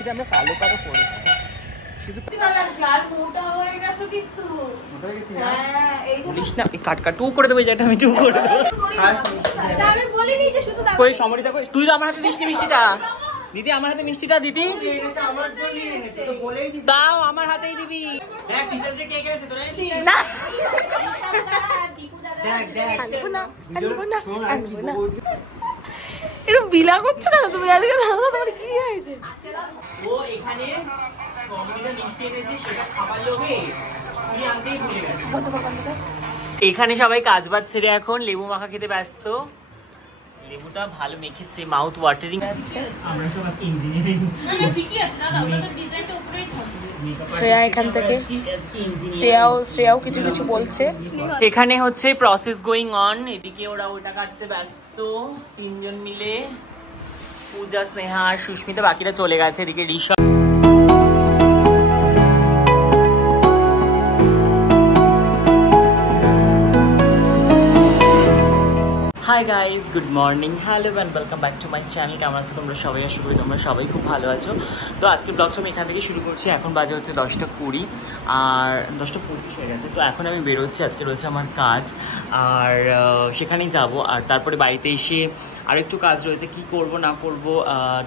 আজকে আমরা কালো কালো পড়েছি শুধু বলিস না কাটু করে দেবো যেটা আমি টু করে দেবো কই সমরিতা কই তুই তো আমার হাতে দিস নি মিষ্টিটা দিদি আমার হাতে মিষ্টিটা দিদি দাও আমার হাতেই দিবি এরকম বিলা করছো কেন তুমি? আজকে দাদা তোমার কি হয়েছে? ও এখানে মিষ্টি এনেছে সেটা খাবার লোভে তুই আনতেই ভুলে গেছিস। এখানে সবাই কাজ বাজ ছেড়ে এখন লেবু মাখা খেতে ব্যস্ত। লেবুটা ভালো মেখেছে, মাউথ ওয়াটারিং আছে। আমরা সব আজকে ইঞ্জিনিয়ারিং না ঠিকই আছে দাদা, ওটা তো ডিজাইনটা উপরেই থাকবে। শ্রেয়া এখান থেকে শ্রেয়াও কিছু কিছু বলছে। এখানে হচ্ছে প্রসেস গোয়িং অন, এদিকে ওরা ওটা কাটতে ব্যস্ত তিনজন মিলে। পূজা, স্নেহা আর সুস্মিতা, বাকিরা চলে গেছে। এদিকে Rishabh hi guys, good morning, hello and welcome back to my channel. কেমন আছো তোমরা সবাই? আশা করি তোমরা সবাই খুব ভালো আছো। তো আজকে ব্লগটা আমি এখান থেকে শুরু করছি। এখন বাজে হচ্ছে 10:20 আর 10:25 হয়ে গেছে। তো এখন আমি বেরোচ্ছি, আজকে রয়েছে আমার কাজ আর সেখানেই যাব। আর তারপরে বাড়িতে এসে আরেকটু কাজ রয়েছে, কি করব না করব,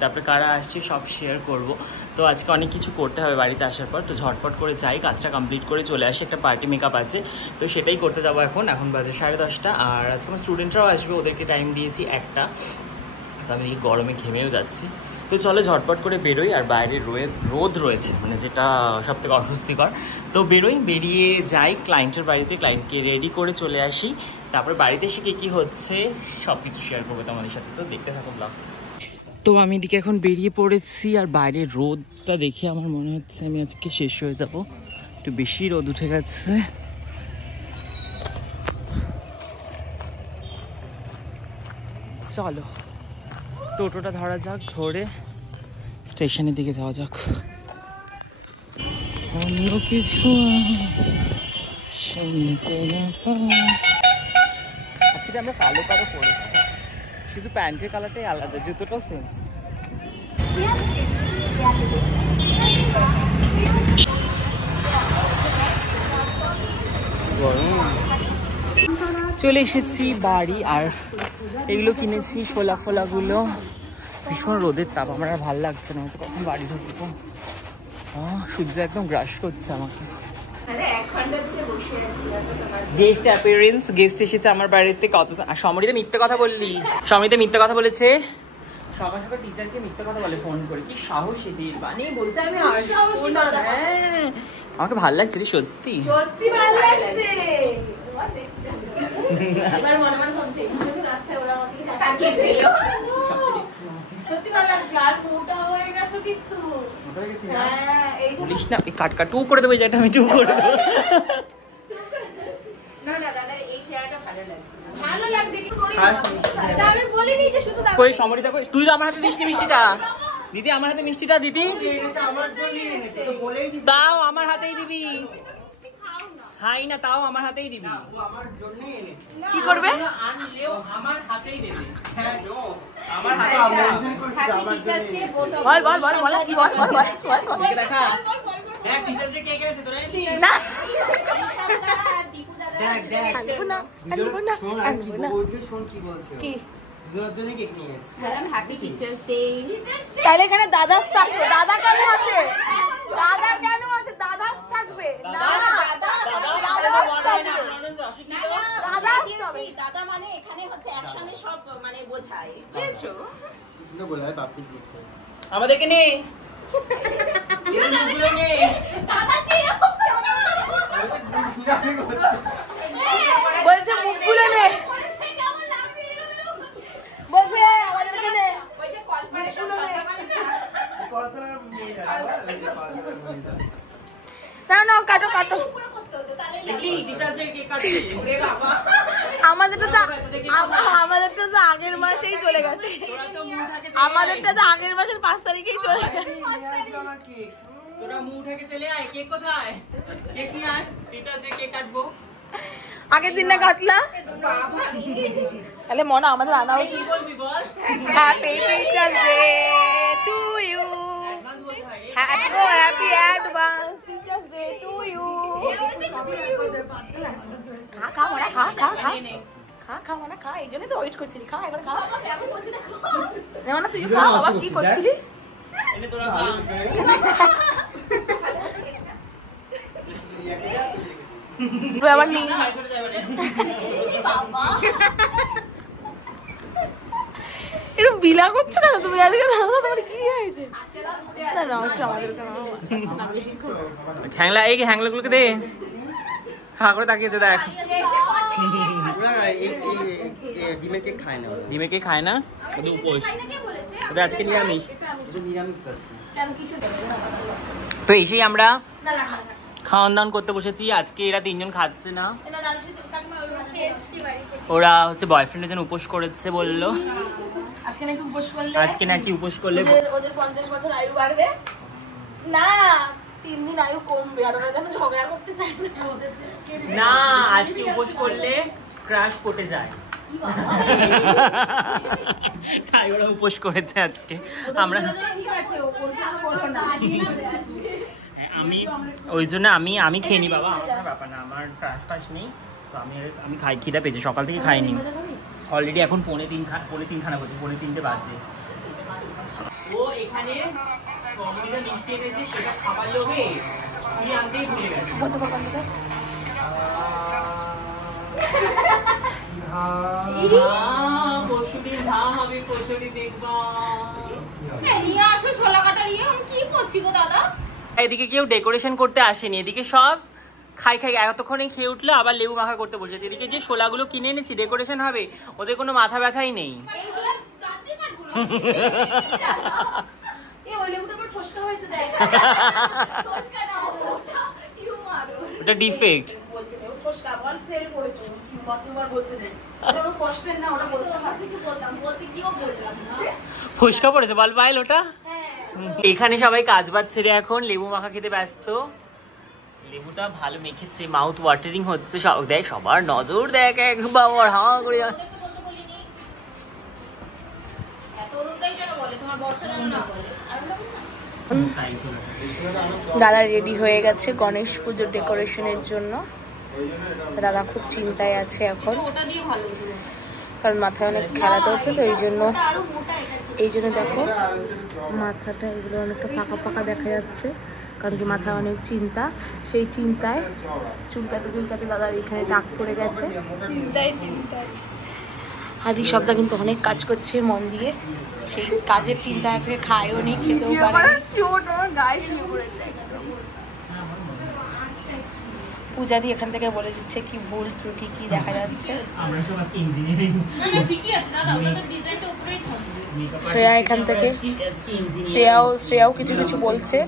তারপরে কারা আসছে সব শেয়ার করব। তো আজকে অনেক কিছু করতে হবে বাড়িতে আসার পর। তো ঝটপট করে যাই, কাজটা কমপ্লিট করে চলে আসি। একটা পার্টি মেকআপ আছে, তো সেটাই করতে যাবো এখন বাজে 10:30। আর আজকে আমার স্টুডেন্টরাও আসবে, ওদেরকে টাইম দিয়েছি 1টা। তো আমি গরমে ঘেমেও যাচ্ছি। তো চলো ঝটপট করে বেরোই। আর বাইরে রোদ রয়েছে, মানে যেটা সবথেকে অস্বস্তিকর। তো বেরিয়ে যাই ক্লায়েন্টের বাড়িতে, ক্লায়েন্টকে রেডি করে চলে আসি। তারপরে বাড়িতে এসে কী হচ্ছে সব কিছু শেয়ার করবো তোমাদের সাথে। তো দেখতে থাকো ব্লগটা। তো আমি এদিকে এখন বেরিয়ে পড়েছি। আর বাইরের রোদটা দেখে আমার মনে হচ্ছে আমি আজকে শেষ হয়ে যাব, একটু বেশি রোদ উঠে গেছে। চলো টোটোটা ধরা যাক, ধরে স্টেশনের দিকে যাওয়া যাক। অন্য কিছু আজকে আমরা কালো কালো পড়েছি, শুধু প্যান্টের কালারটাই আলাদা, জুতোটাও সেম। চলে এসেছি বাড়ি। আর এগুলো কিনেছি, শোলা ফোলাগুলো। ভীষণ রোদের তাপ, আমার আর ভালো লাগছে না, কখন বাড়ি ঢুকবো। সূর্য একদম গ্রাস করছে আমাকে। গেস্ট অ্যাপিয়ারেন্স, গেস্ট এসেছে আমার বাড়িতে। কত সমরিতা মিথ্যে কথা বললি, সমরিতা মিথ্যে কথা বলেছে। সকাল সকাল টিচারকে মিথ্যে কথা বলে ফোন করে, কি সাহস এদের, মানে বলতে আমি আসবো না। হ্যাঁ আমাকে ভালো লাগছে রে, সত্যি সত্যি ভালো লাগছে। বলিস না কাটু করে দেবো যেটা আমি টু করে দেবো। কই সমরিতা কই তুই তো আমার হাতে দিস নি মিষ্টিটা দিদি, আমার হাতে মিষ্টিটা দিদি দাও, আমার হাতেই দিবি। খাই না তাও আমার হাতেই দিবি। কি করবে? আনলেও আমার হাতেই দেবে। হ্যাঁ আমার হাতে বল কি বল দেখা। দেখ টিচার্স ডে কেক এনেছে, তোরা এনেছিস না? দেখ শোন কি বলছে, কি দুজনের জন্য কেক নিয়ে এসেছি। Happy teachers day. তাহলে এখানে দাদাস থাকবে। দাদা কেন আছে? দাদা কেন আছে? দাদাস থাকবে না। দাদা মানে এখানে হচ্ছে একসঙ্গে সব মানে বোঝায়, বুঝেছো? কিন্তু বলায় পাপড়ি দিয়েছে আমাদেরকে নে। এগুলো নে দাদা কি বলছে মুখগুলো নে, বলছে আমাদেরকে নে। ওই যে কর্পোরেশন না কাটো আমাদেরটা তো আগের মাসেই চলে গেছে। আমাদেরটা তো আগের মাসের 5 তারিখেই চলে গেছে। তোরা মুখ ঢেকে চলে আয়। কেক কোথায়? কেক নিয়ে আয়, টিচার্স ডে কেক কাটবো। আগের দিন না কাটলা? তাহলে মনে আমাদের আনাও। কি বলবি বল? Happy teachers day to you. খা মানে খা খা খা খা খা মানে খা, এই জন্যই তো ওয়েট করছিলি। খা এবার খা মানে তুই খা। বাবা কি করছিলি? আবার নি এরকম বিলা করছো কেন তুমি? আজকে তোমার কি হয়েছে? না না একটু আমাদের হ্যাংলা, এই হ্যাংলাগুলোকে দে। হ্যাঁ করে তাকিয়েছে দেখ। ডিমের কেক খায় না, ডিমের কেক খায় না, উপোস। ওদের আজকে নিরামিষ। তো এসেই আমরা খাওয়ান দাওয়ান করতে বসেছি। আজকে এরা তিনজন খাচ্ছে না, ওরা হচ্ছে বয়ফ্রেন্ডের জন্য উপোস করেছে বললো। আজকে নাকি উপোস করলে ওদের 50 বছর আয়ু বাড়বে না, 3 দিন আয়ু কমবে। আর ওরা যেন ঝগড়া করতে চায় না, আজকে উপোস করলে ক্রাশ পটে যায়, তাই ওরা উপোস করেছে আজকে। আমরা আমি ওই জন্য আমি খেয়ে নি বাবা, আমার কোনো ব্যাপার না, আমার ক্রাশ ফাশ নেই। তো আমি খাই, খিদা পেয়েছি, সকাল থেকে খাইনি। অলরেডি এখন পৌনে তিন খানা করছি, 3:45 বাজে। ও এখানে কমলিটা মিষ্টি এনেছে, সেটা খাবার লোভে তুই আনতেই ভুলে গেছে। পরশুদিন ধা হবে, পরশুদি দেখবা। এদিকে কেউ ডেকোরেশন করতে আসেনি, এদিকে সব খাই এতক্ষণে খেয়ে উঠলো, আবার লেবু মাখা করতে বসেছে। এদিকে যে শোলাগুলো কিনে এনেছি ডেকোরেশন হবে, ওদের কোনো মাথা ব্যথাই নেই। ওটা ডিফেক্ট। ফুসকা পড়েছে বল পাইল ওটা। এখানে সবাই কাজ বাজ ছেড়ে এখন লেবু মাখা খেতে ব্যস্ত। লেবুটা ভালো মেখেছে, মাউথ ওয়াটারিং হচ্ছে। দেখ সবার নজর দেখ একবার হা করে। দাদা রেডি হয়ে গেছে গণেশ পুজোর ডেকোরেশনের জন্য। দাদা খুব চিন্তায় আছে এখন, কারণ মাথায় অনেক খেলাতে হচ্ছে। তো এই জন্য দেখো মাথাটা এগুলো অনেকটা ফাঁকা ফাঁকা দেখা যাচ্ছে, কারণ কি মাথায় অনেক চিন্তা। সেই চিন্তায় চুলকাতে দাদার এখানে দাগ পড়ে গেছে, চিন্তায়। আর ঋষভদা কিন্তু অনেক কাজ করছে মন দিয়ে, সেই কাজের চিন্তা আজকে খায়ও নি, খেতেও পারে। পূজা দি এখান থেকে বলে দিচ্ছে কি ভুল ত্রুটি কি দেখা যাচ্ছে। শ্রেয়া এখান থেকে শ্রেয়াও কিছু কিছু বলছে।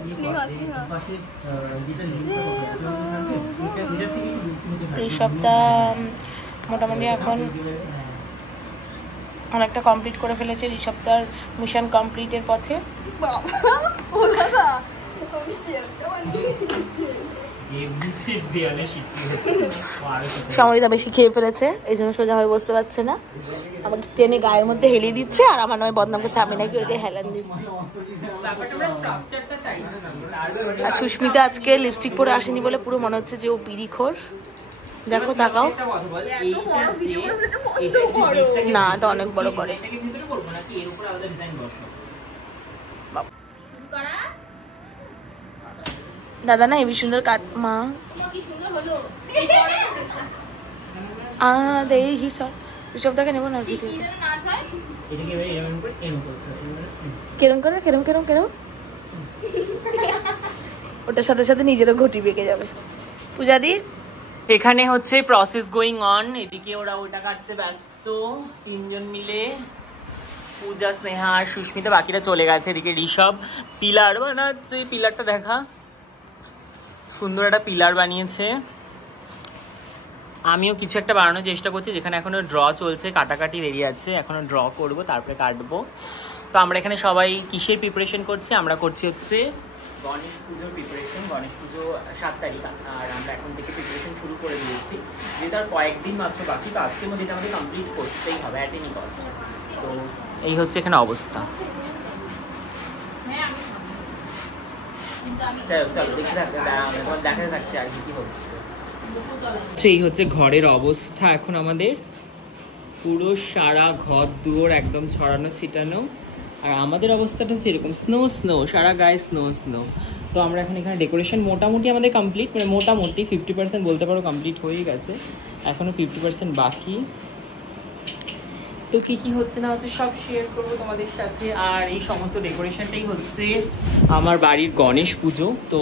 ঋষভদা মোটামুটি এখন অনেকটা কমপ্লিট করে ফেলেছে, ঋষভদার মিশন কমপ্লিটের পথে। সমরিতা বেশি খেয়ে ফেলেছে, এই জন্য সোজা হয়ে বসতে পারছে না, আমাকে টেনে গায়ের মধ্যে হেলিয়ে দিচ্ছে, আর আমার নামে বদনাম করছে, আমি নাকি ওকে হেলান দিচ্ছি। আর সুস্মিতা আজকে লিপস্টিক পরে আসেনি বলে পুরো মনে হচ্ছে যে ও বিড়িখোর। দেখো তাকাও, না এটা অনেক বড় করে। দাদা না হেবি সুন্দর কাট মা দেখি সব দেখে নেবো না কেরম ওটার সাথে সাথে নিজেরও ঘটি বেঁকে যাবে। পূজাদি এখানে হচ্ছে প্রসেস গোয়িং অন, এদিকে ওরা ওটা কাটতে ব্যস্ত তিনজন মিলে, পূজা, স্নেহা আর সুস্মিতা, বাকিরা চলে গেছে। এদিকে ঋষভ পিলার বানাচ্ছে, পিলারটা দেখা সুন্দর একটা পিলার বানিয়েছে। আমিও কিছু একটা বানানোর চেষ্টা করছি, যেখানে এখনো ড্র চলছে, কাটাকাটি দেরি আছে, এখনো ড্র করব, তারপরে কাটবো। তো আমরা এখানে সবাই কিসের প্রিপারেশন করছি? আমরা করছি হচ্ছে গণেশ পুজোর প্রিপারেশন। গণেশ পুজো 7 তারিখ, আর আমরা এখন থেকে প্রিপারেশন শুরু করে দিয়েছি, যেহেতু আর কয়েকদিন মাত্র বাকি। তো আজকের মধ্যে এটা আমাদের কমপ্লিট করতেই হবে অ্যাট এনি কস্ট। তো এই হচ্ছে এখানে অবস্থা। চলো দেখতে থাকতে দেখাতে থাকছে আর কি হচ্ছে। এই হচ্ছে ঘরের অবস্থা এখন আমাদের, পুরো সারা ঘর দুয়ার একদম ছড়ানো ছিটানো। আর আমাদের অবস্থাটা হচ্ছে এরকম, স্নো স্নো, সারা গায়ে স্নো স্নো। তো আমরা এখন এখানে ডেকোরেশন মোটামুটি আমাদের কমপ্লিট, মানে মোটামুটি 50% বলতে পারো কমপ্লিট হয়ে গেছে, এখনও 50% বাকি। তো কী কী হচ্ছে না হচ্ছে সব শেয়ার করবো তোমাদের সাথে। আর এই সমস্ত ডেকোরেশনটাই হচ্ছে আমার বাড়ির গণেশ পুজো। তো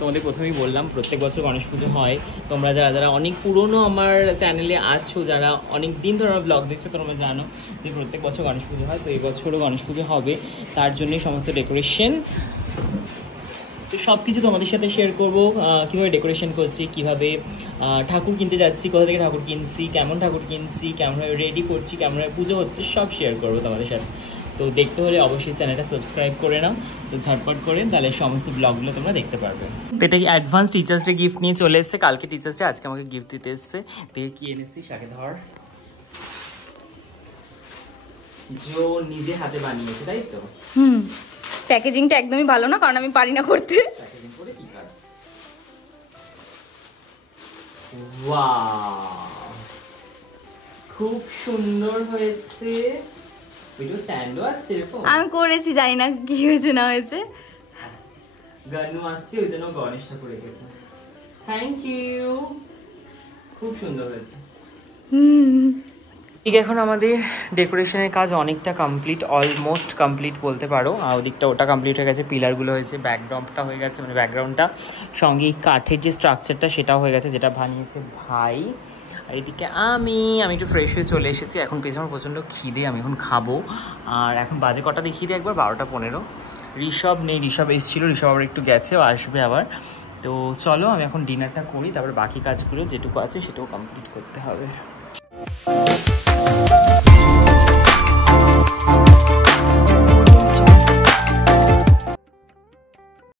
তোমাদের প্রথমেই বললাম প্রত্যেক বছর গণেশ পুজো হয়। তোমরা যারা যারা অনেক পুরনো আমার চ্যানেলে আছো, যারা অনেক দিন ধরে ব্লগ দেখছো, তোমরা জানো যে প্রত্যেক বছর গণেশ পুজো হয়। তো এই বছরও গণেশ পুজো হবে, তার জন্যই সমস্ত ডেকোরেশন। তো সব কিছু তোমাদের সাথে শেয়ার করবো, কীভাবে ডেকোরেশন করছি, কীভাবে ঠাকুর কিনতে যাচ্ছি, কোথা থেকে ঠাকুর কিনছি, কেমন ঠাকুর কিনছি, কেমনভাবে রেডি করছি, কেমনভাবে পুজো হচ্ছে, সব শেয়ার করবো তোমাদের সাথে। তো দেখতে হলে অবশ্যই চ্যানেলটা সাবস্ক্রাইব করে নাও, তো ঝটপট করে, তাহলে সমস্ত ব্লগগুলো তোমরা দেখতে পারবে। তো এটা কি অ্যাডভান্স টিচার্স ডে গিফট নিয়ে চলে এসছে, কালকে টিচার্স ডে, আজকে আমাকে গিফট দিতে এসছে। দেখে কি এনেছি, সাথে ধর, জো নিজে হাতে বানিয়েছে, তাই তো? প্যাকেজিংটা একদমই ভালো না, কারণ আমি পারি না করতে। খুব সুন্দর হয়েছে। আমি করেছি, জানি না কি হয়েছে না হয়েছে। গানু আসছে, ওই জন্য গণেশ ঠাকুর রেখেছে। থ্যাংক ইউ, খুব সুন্দর হয়েছে। ঠিক, এখন আমাদের ডেকোরেশনের কাজ অনেকটা কমপ্লিট, অলমোস্ট কমপ্লিট বলতে পারো। আর ওদিকটা ওটা কমপ্লিট হয়ে গেছে, পিলারগুলো হয়েছে, ব্যাকড্রপটা হয়ে গেছে, মানে ব্যাকগ্রাউন্ডটা, সঙ্গে এই কাঠের যে স্ট্রাকচারটা সেটাও হয়ে গেছে, যেটা বানিয়েছে ভাই। আর এদিকে আমি একটু ফ্রেশ হয়ে চলে এসেছি। এখন পেয়েছি আমার প্রচণ্ড খিদে, আমি এখন খাবো। আর এখন বাজে কটা দেখিয়ে দিই একবার, 12:15। ঋষভ নেই, ঋষভ এসেছিলো, ঋষভ আবার একটু গেছে, ও আসবে আবার। তো চলো আমি এখন ডিনারটা করি, তারপর বাকি কাজগুলো যেটুকু আছে সেটাও কমপ্লিট করতে হবে।